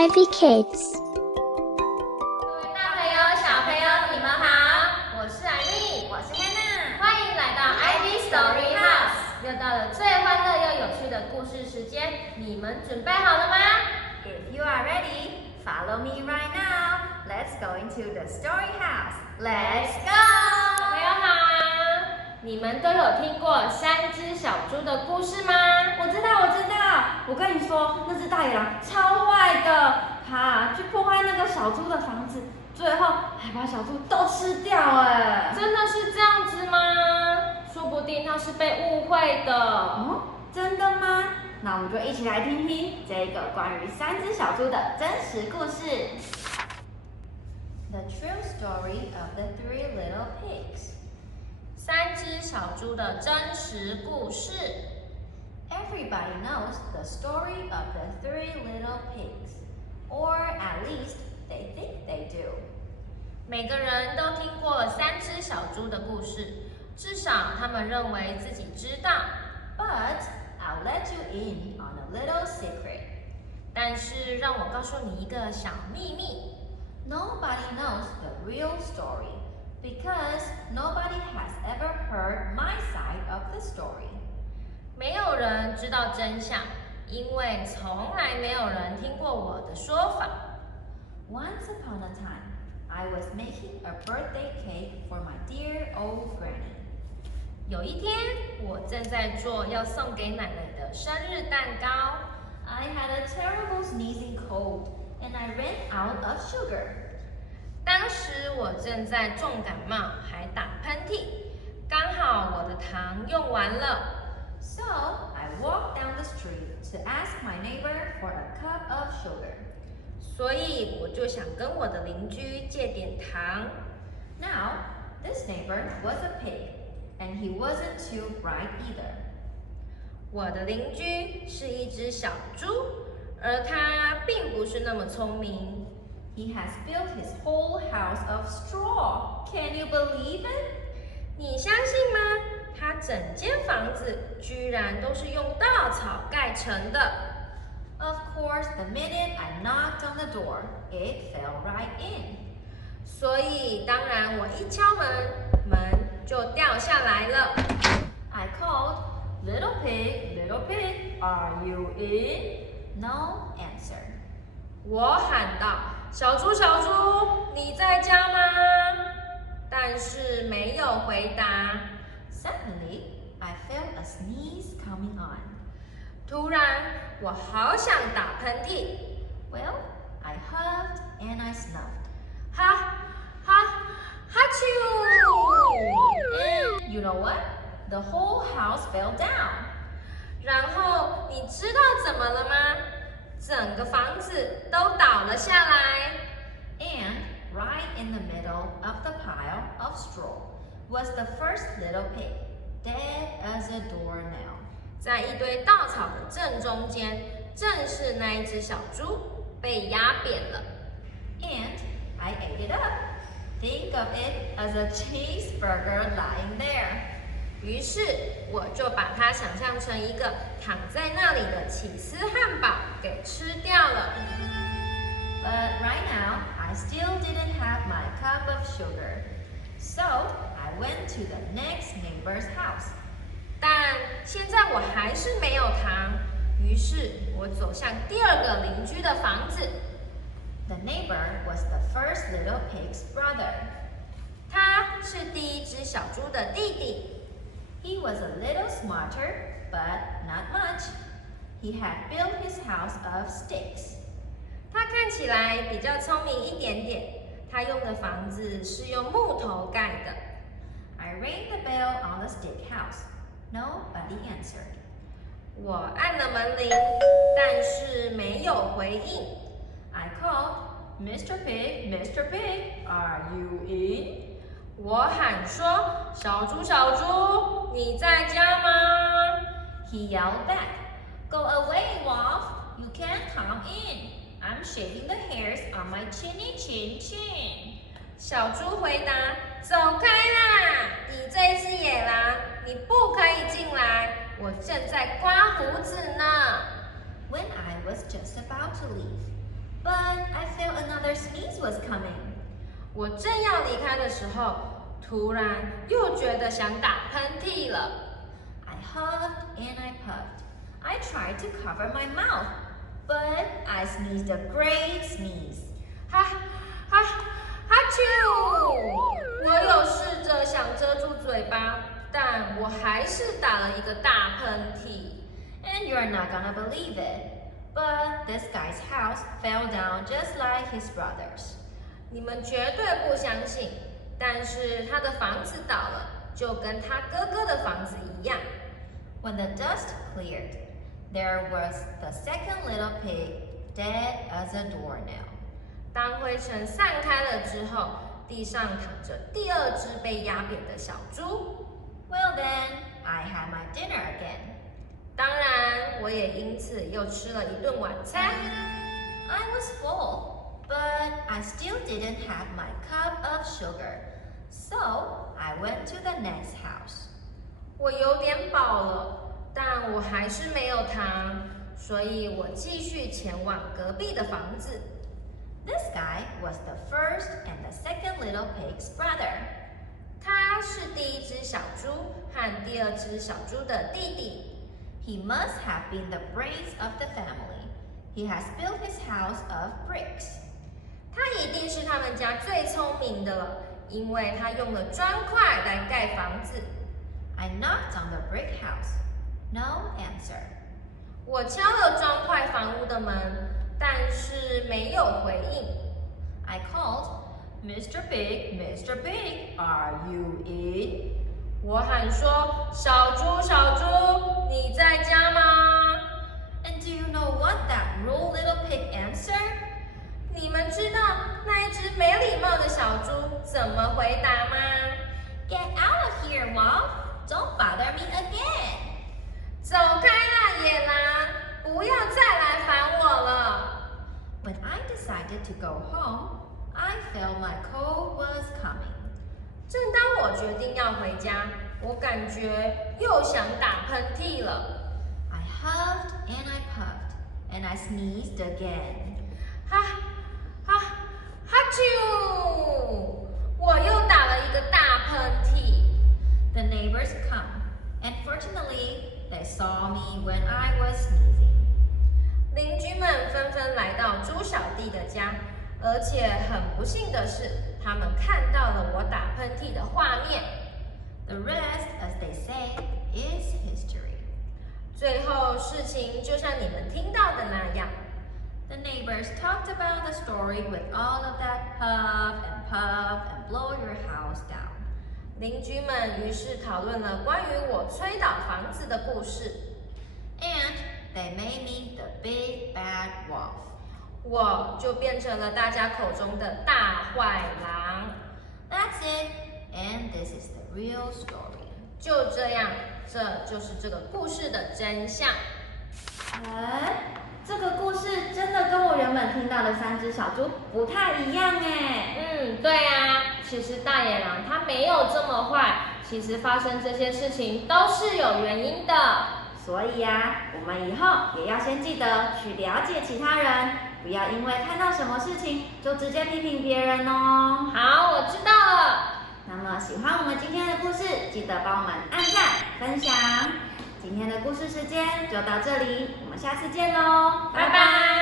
Ivy Kids。各位大朋友、小朋友，你们好！我是艾米，我是 Hannah，欢迎来到 Ivy Story House。又到了最欢乐又有趣的故事时间，你们准备好了吗 If you are ready, follow me right now. Let's go into the story house. Let's 小 go! 朋友好，你们都有听过3只小猪的故事吗？我知道。我跟你说，那只大野狼超坏的，它去破坏那个小猪的房子，最后还把小猪都吃掉哎。真的是这样子吗？说不定它是被误会的。哦，真的吗？那我们就一起来听听这个关于3只小猪的真实故事。The true story of the 3 little pigs. 3只小猪的真实故事。Everybody knows the story of the 3 little pigs, or at least they think they do. 每个人都听过3只小猪的故事，至少他们认为自己知道。But I'll let you in on a little secret. 但是让我告诉你一个小秘密， Nobody knows the real story because nobody has ever heard my side of the story. 没有人知道真相，因为从来没有人听过我的说法。Once upon a time, I was making a birthday cake for my dear old granny. 有一天，我正在做要送给奶奶的生日蛋糕。I had a terrible sneezing cold and I ran out of sugar. 当时我正在重感冒，还打喷嚏，刚好我的糖用完了。So I walked down the street to ask my neighbor for a cup of sugar. 所以我就想跟我的邻居借点糖。Now, this neighbor was a pig, and he wasn't too bright either. 我的邻居是一只小猪，而它并不是那么聪明。He has built his whole house of straw. Can you believe it? 你相信吗？它整间房子居然都是用稻草盖成的。Of course, the minute I knocked on the door, it fell right in. 所以当然我一敲门，门就掉下来了。I called, little pig, are you in? No answer. 我喊道：“小猪，小猪，你在家吗？”但是没有回答。Suddenly, I felt a sneeze coming on. 突然，我好想打喷嚏。Well, I huffed and I snuffed. 哈啾！ And you know what? The whole house fell down. 然后你知道怎么了吗？整个房子都倒了下来。And right in the middle of the pile of straw was the first little pig, dead as a doornail. 在一堆稻草的正中间，正是那一只小猪被压扁了。And I ate it up. Think of it as a cheeseburger lying there. 于是我就把它想象成一个躺在那里的起司汉堡给吃掉了。But right now, I still didn't have my cup of sugar. So I went to the next neighbor's house. 但现在我还是没有糖，于是我走向第2个邻居的房子。The neighbor was the first little pig's brother. 他是第1只小猪的弟弟。He was a little smarter, but not much. He had built his house of sticks. 他看起来比较聪明一点点，他用的房子是用木头盖的。I rang the bell on the stick house. Nobody answered. 我按了门铃，但是没有回应。I called, Mr. Pig, are you in? 我喊说：“小猪，小猪，你在家吗？” He yelled back, Go away, Wolf. You can't come in. I'm shaving the hairs on my chinny chin. 小猪回答：“走开啦！你这只野狼，你不可以进来，我正在刮胡子呢。” When I was just about to leave, but I felt another sneeze was coming. 我正要离开的时候，突然又觉得想打喷嚏了。I huffed and I puffed. I tried to cover my mouth, but I sneezed a great sneeze. 哈哈哈啾！我有试着想遮住嘴巴，但我还是打了一个大喷嚏。And you're not gonna believe it, but this guy's house fell down just like his brother's. 你们绝对不相信，但是他的房子倒了，就跟他哥哥的房子一样。When the dust cleared, there was the second little pig, dead as a doornail. 当灰尘散开了之后，地上躺着第二只被压扁的小猪。Well then, I had my dinner again. 当然，我也因此又吃了一顿晚餐。I was full, but I still didn't have my cup of sugar. So I went to the next house. 我有点饱了，但我还是没有糖，所以我继续前往隔壁的房子。This guy was the first and the second little pig's brother. 他是第一只小猪和第二只小猪的弟弟。He must have been the brains of the family. He has built his house of bricks. 他一定是他们家最聪明的了，因为他用了砖块来盖房子。I knocked on the brick house. No answer. 我敲了砖块房屋的门，但是没有回应。I called, Mr. Pig, Mr. Pig, are you in? 我喊说：“小猪，小猪，你在家吗 And do you know what that rude little pig answered? 你们知道那一只没礼貌的小猪怎么回答吗？ Get out of here, Wolf! Don't bother me again! 走开啦，野狼！不要再来烦我了。 When I decided to go home, I felt my cold was coming. 正当我决定要回家，我感觉又想打喷嚏了。 I huffed and I puffed, and I sneezed again. 哈哈哈啾！我又打了一个大喷嚏。 The neighbors come, and fortunately, they saw me when I was sneezing. 邻居们纷纷来到猪小弟的家，而且很不幸的是，他们看到了我打喷嚏的画面。 The rest, as they say, is history. 最后事情就像你们听到的那样， The neighbors talked about the story with all of that puff and blow your house down. 邻居们于是讨论了关于我吹倒房子的故事。 And they made me the big bad wolf. 我就变成了大家口中的大坏狼。 That's it, and this is the real story. 就这样，这就是这个故事的真相。这个故事真的跟我原本听到的3只小猪不太一样哎。对啊，其实大野狼它没有这么坏，其实发生这些事情都是有原因的。所以我们以后也要先记得去了解其他人，不要因为看到什么事情就直接批评别人哦。好，我知道了。那么喜欢我们今天的故事，记得帮我们按赞、分享。今天的故事时间就到这里，我们下次见喽，拜拜。